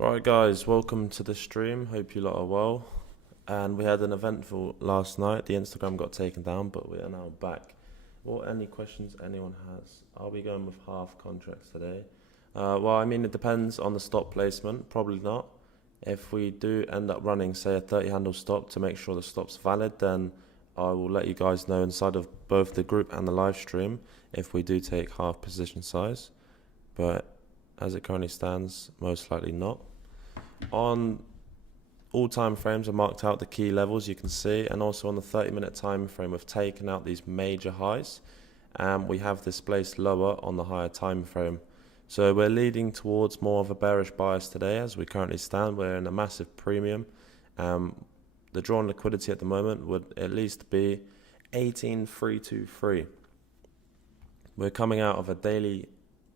Right, guys, welcome to the stream. Hope you lot are well. And we had an eventful last night. The Instagram got taken down, but we are now back. What any questions anyone has? I'll be going with half contracts today. It depends on the stop placement. Probably not. If we do end up running, say, a 30 handle stop to make sure the stop's valid, then I will let you guys know inside of both the group and the live stream if we do take half position size. But as it currently stands, most likely not. On all time frames, I marked out the key levels you can see, and also on the 30-minute time frame, we've taken out these major highs, and we have displaced lower on the higher time frame. So we're leading towards more of a bearish bias today as we currently stand. We're in a massive premium. The drawn liquidity at the moment would at least be 18,323. We're coming out of a daily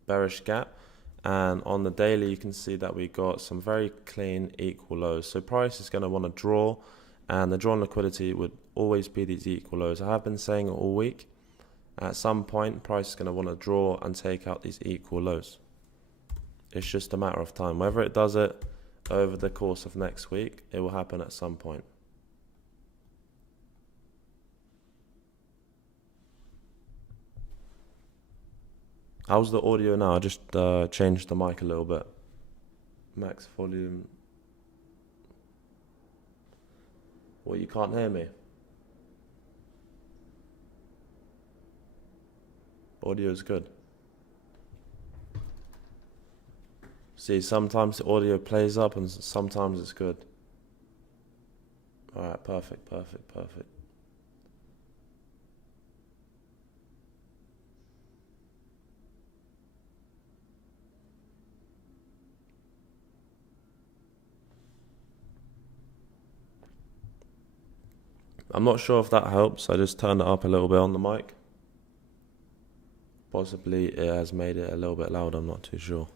bearish gap, and on the daily you can see that we got some very clean equal lows. So price is going to want to draw, and the drawn liquidity would always be these equal lows. I have been saying it all week. At some point price is going to want to draw and take out these equal lows. It's just a matter of time. Whether it does it over the course of next week, it will happen at some point. How's the audio now? I just changed the mic a little bit. Max volume. Well, you can't hear me. Audio is good. See, sometimes the audio plays up and sometimes it's good. Alright, perfect. I'm not sure if that helps. I just turned it up a little bit on the mic. Possibly it has made it a little bit loud, I'm not too sure.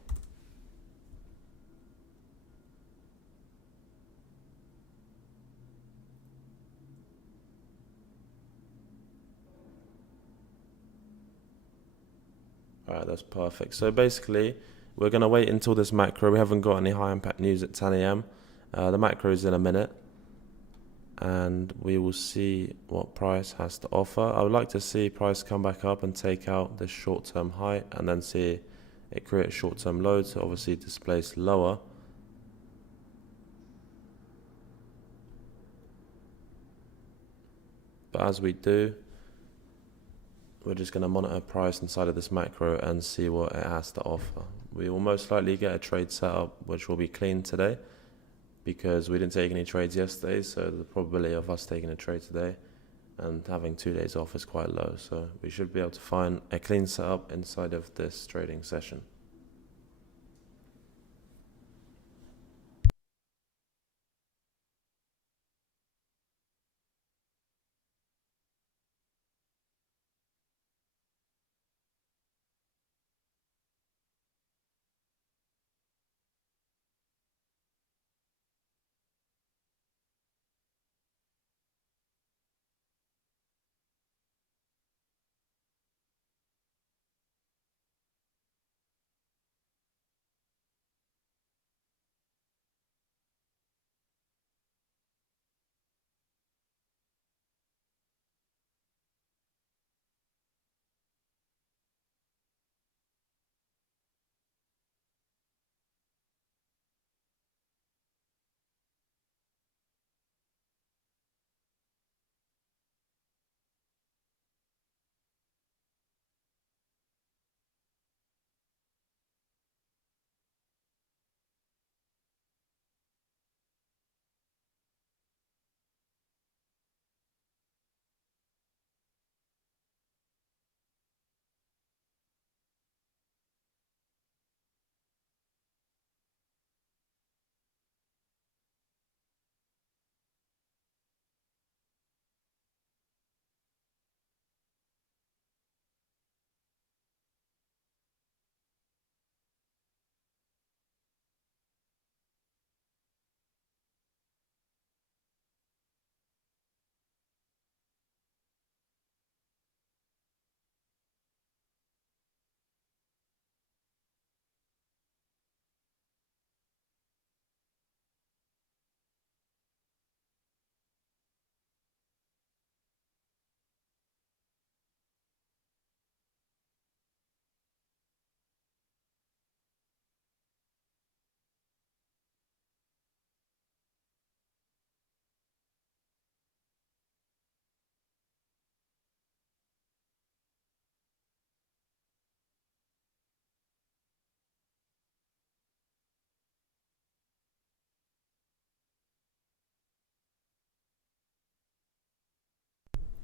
Alright, that's perfect. So basically, we're going to wait until this macro. We haven't got any high impact news at 10 a.m. The macro is in a minute, and we will see what price has to offer. I would like to see price come back up and take out this short-term high, and then see it create a short-term low to obviously displace lower. But as we do, we're just going to monitor price inside of this macro and see what it has to offer. We will most likely get a trade set up which will be clean today, because we didn't take any trades yesterday, so the probability of us taking a trade today and having 2 days off is quite low. So we should be able to find a clean setup inside of this trading session.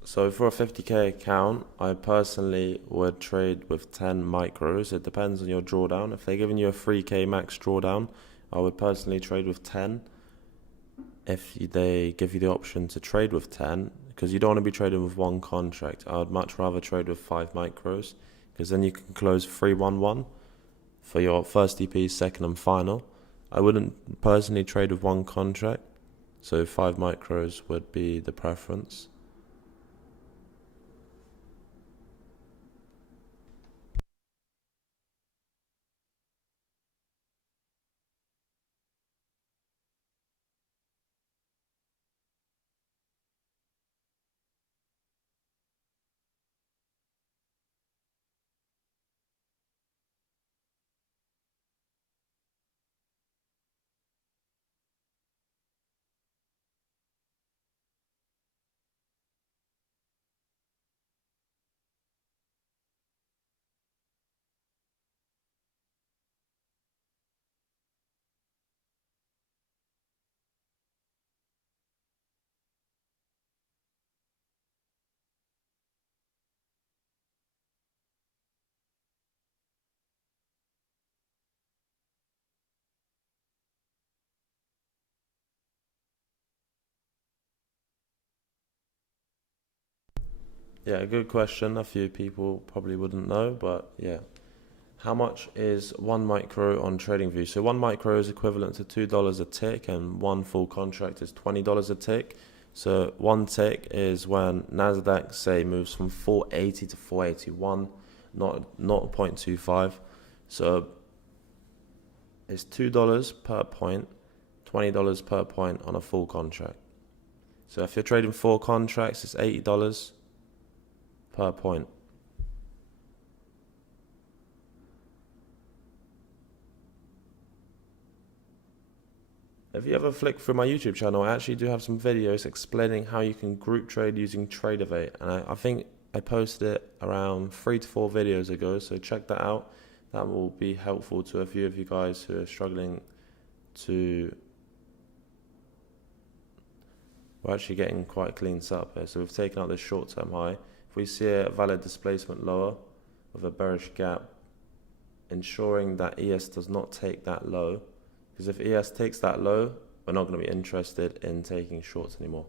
So for a 50k account, I personally would trade with 10 micros. It depends on your drawdown. If they're giving you a 3k max drawdown, I would personally trade with 10. If they give you the option to trade with 10, because you don't want to be trading with one contract, I would much rather trade with 5 micros, because then you can close 3-1-1 for your first EP, second, and final. I wouldn't personally trade with one contract, so 5 micros would be the preference. Yeah, good question. A few people probably wouldn't know, but yeah. How much is one micro on TradingView? So one micro is equivalent to $2 a tick, and one full contract is $20 a tick. So one tick is when Nasdaq say moves from 480 to 481, not 0.25. So it's $2 per point, $20 per point on a full contract. So if you're trading 4 contracts, it's $80 per point. If you ever flick through my YouTube channel, I actually do have some videos explaining how you can group trade using Tradeovate, and I think I posted it around 3 to 4 videos ago, so check that out. That will be helpful to a few of you guys who are struggling to... We're actually getting quite clean set up here. So we've taken out this short-term high. If we see a valid displacement lower with a bearish gap, ensuring that ES does not take that low, because if ES takes that low, we're not going to be interested in taking shorts anymore.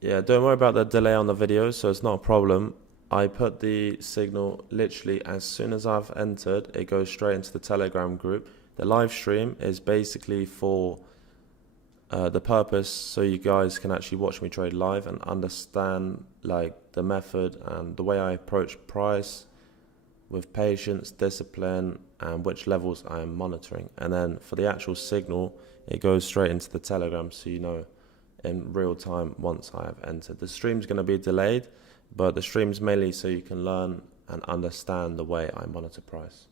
Yeah, don't worry about the delay on the video, so it's not a problem. I put the signal literally as soon as I've entered, it goes straight into the Telegram group. The live stream is basically for the purpose so you guys can actually watch me trade live and understand like the method and the way I approach price with patience, discipline, and which levels I am monitoring. And then for the actual signal, it goes straight into the Telegram so you know in real time once I have entered. The stream's going to be delayed, but the stream's mainly so you can learn and understand the way I monitor price.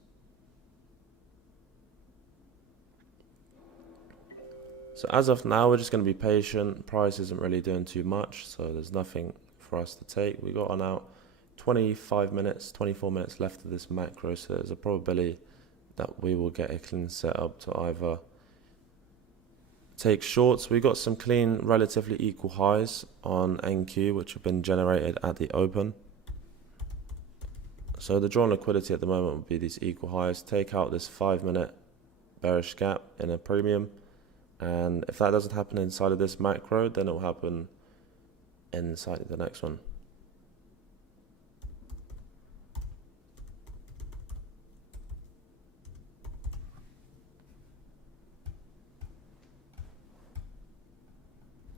So as of now, we're just going to be patient. Price isn't really doing too much, so there's nothing for us to take. We got on out 25 minutes, 24 minutes left of this macro, so there's a probability that we will get a clean setup to either take shorts. We got some clean, relatively equal highs on NQ, which have been generated at the open. So the drawn liquidity at the moment would be these equal highs. Take out this 5-minute bearish gap in a premium. And if that doesn't happen inside of this macro, then it will happen inside of the next one.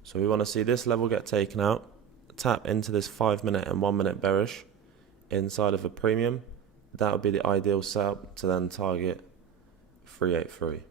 So we want to see this level get taken out, tap into this 5-minute and 1-minute bearish inside of a premium. That would be the ideal setup to then target 383.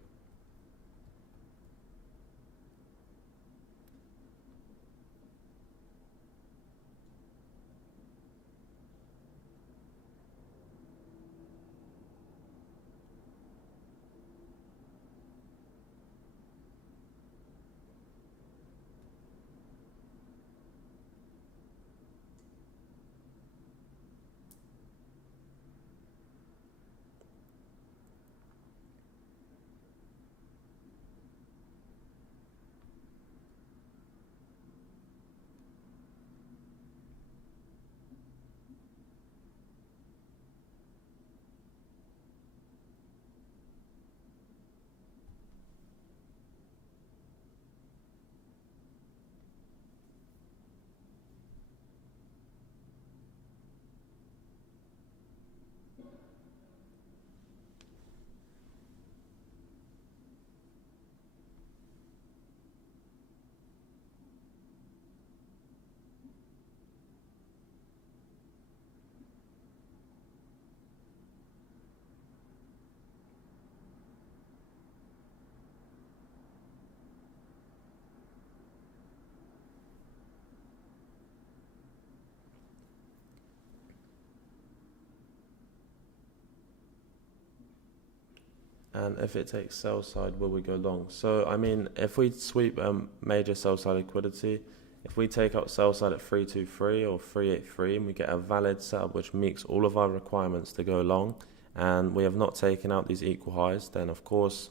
And if it takes sell side, will we go long? So, I mean, if we sweep major sell side liquidity, if we take out sell side at 323 or 383 and we get a valid setup which meets all of our requirements to go long, and we have not taken out these equal highs, then of course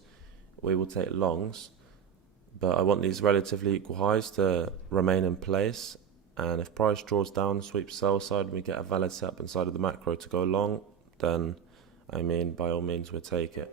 we will take longs. But I want these relatively equal highs to remain in place. And if price draws down, sweeps sell side, and we get a valid setup inside of the macro to go long, then I mean, by all means, we'll take it.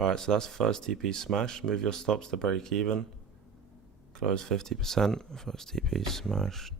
Alright, so that's first TP smash. Move your stops to break even. Close 50%. First TP smashed.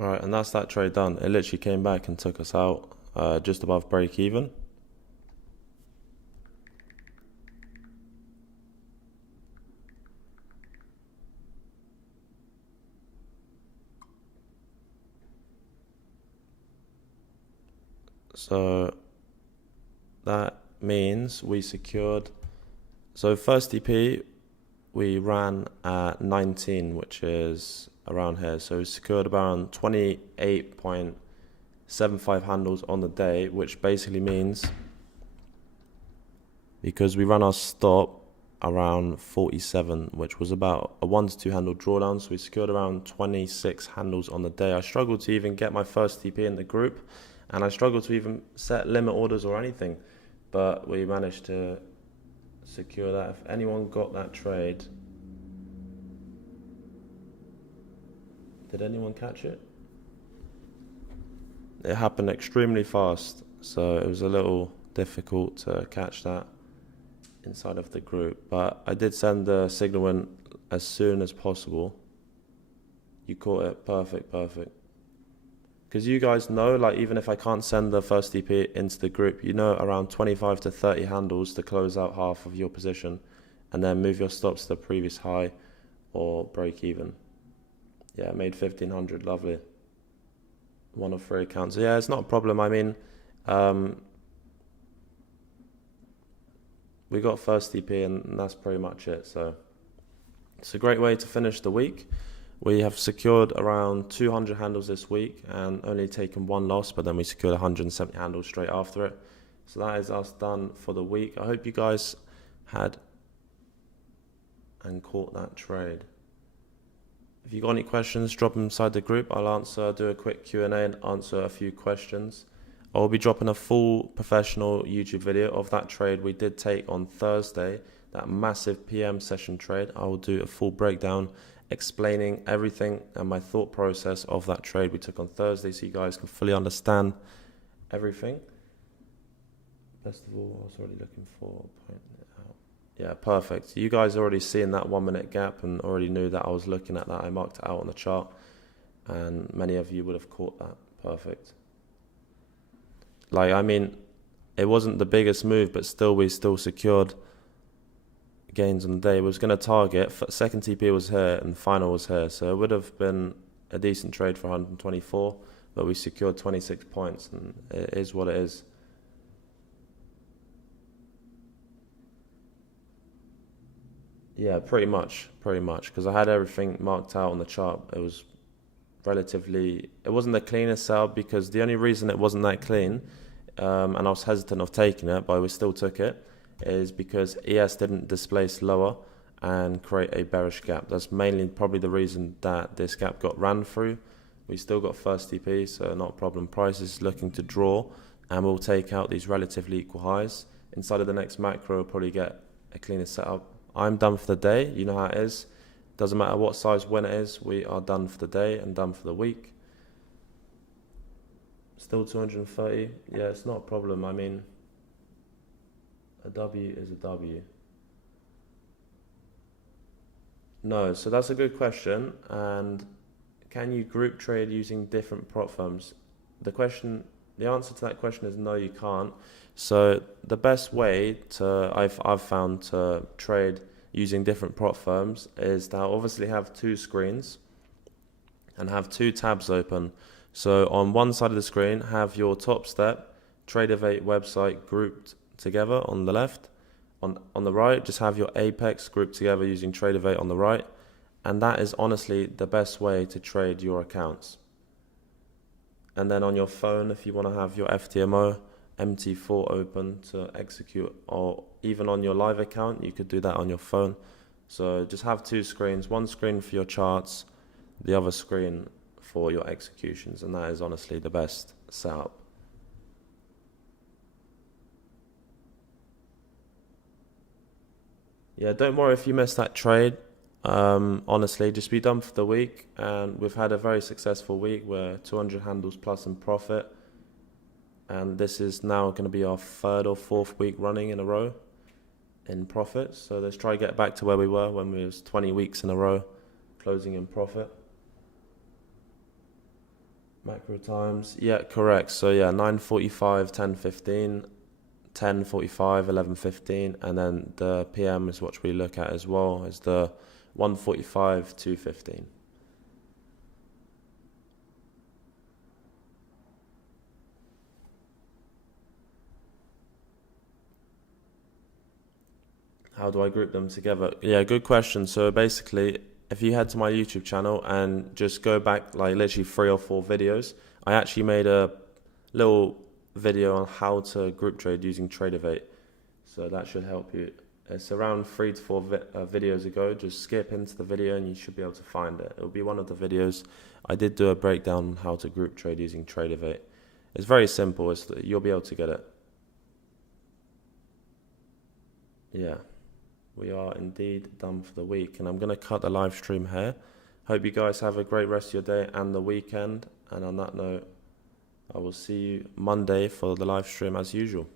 Alright, and that's that trade done. It literally came back and took us out just above break even. So that means we secured, so first TP we ran at 19, which is around here. So we secured around 28.75 handles on the day, which basically means, because we ran our stop around 47, which was about a 1 to 2 handle drawdown, so we secured around 26 handles on the day. I struggled to even get my first TP in the group, and I struggled to even set limit orders or anything, but we managed to secure that. If anyone got that trade, did anyone catch it? It happened extremely fast, so it was a little difficult to catch that inside of the group, but I did send the signal in as soon as possible. You caught it. Perfect. Because you guys know, like, even if I can't send the first TP into the group, you know, around 25 to 30 handles to close out half of your position, and then move your stops to the previous high or break even. Yeah, made 1500. Lovely. 1 of 3 accounts. So yeah, it's not a problem. I mean, we got first TP, and that's pretty much it. So it's a great way to finish the week. We have secured around 200 handles this week and only taken 1 loss, but then we secured 170 handles straight after it. So that is us done for the week. I hope you guys had and caught that trade. If you got any questions, drop them inside the group. I'll do a quick Q&A and answer a few questions. I'll be dropping a full professional YouTube video of that trade we did take on Thursday, that massive PM session trade. I will do a full breakdown explaining everything and my thought process of that trade we took on Thursday, so you guys can fully understand everything. Best of all, I was already looking for pointing it out. Yeah, perfect. You guys already seen that 1 minute gap and already knew that I was looking at that. I marked it out on the chart, and many of you would have caught that. Perfect. Like, I mean, it wasn't the biggest move, but still, we still secured gains on the day. We was going to target, second TP was here and final was here, so it would have been a decent trade for 124, but we secured 26 points, and it is what it is. Yeah, pretty much, because I had everything marked out on the chart. It was it wasn't the cleanest sell, because the only reason it wasn't that clean, and I was hesitant of taking it, but we still took it, is because ES didn't displace lower and create a bearish gap. That's mainly probably the reason that this gap got ran through. We still got first TP, so not a problem. Price is looking to draw, and we'll take out these relatively equal highs. Inside of the next macro, we'll probably get a cleaner setup. I'm done for the day. You know how it is. Doesn't matter what size win it is, we are done for the day and done for the week. Still 230. Yeah, it's not a problem. I mean, a W is a W. No, so that's a good question. And can you group trade using different prop firms? The answer to that question is no, you can't. So the best way I've found to trade using different prop firms is to obviously have 2 screens and have 2 tabs open. So on one side of the screen, have your Top Step Tradeovate website grouped together on the left. On the right, just have your Apex grouped together using Tradeovate on the right. And that is honestly the best way to trade your accounts. And then on your phone, if you want to have your FTMO MT4 open to execute, or even on your live account, you could do that on your phone. So just have two screens, one screen for your charts, the other screen for your executions, and that is honestly the best setup. Yeah, don't worry if you missed that trade. Honestly, just be done for the week, and we've had a very successful week. We're 200 handles plus in profit, and this is now going to be our third or fourth week running in a row in profit. So let's try to get back to where we were when we was 20 weeks in a row closing in profit. Macro times, yeah, correct. So yeah, 9:45, 10:15, 10:45, 11:15, and then the PM is what we look at as well, is the 1:45, 2:15. How do I group them together? Yeah, good question. So basically, if you head to my YouTube channel and just go back like literally 3 or 4 videos, I actually made a little video on how to group trade using Tradeovate. So that should help you. It's around 3 to 4 videos ago. Just skip into the video and you should be able to find it. It'll be one of the videos. I did do a breakdown on how to group trade using Tradeovate. It's very simple. You'll be able to get it. Yeah. We are indeed done for the week, and I'm going to cut the live stream here. Hope you guys have a great rest of your day and the weekend. And on that note, I will see you Monday for the live stream as usual.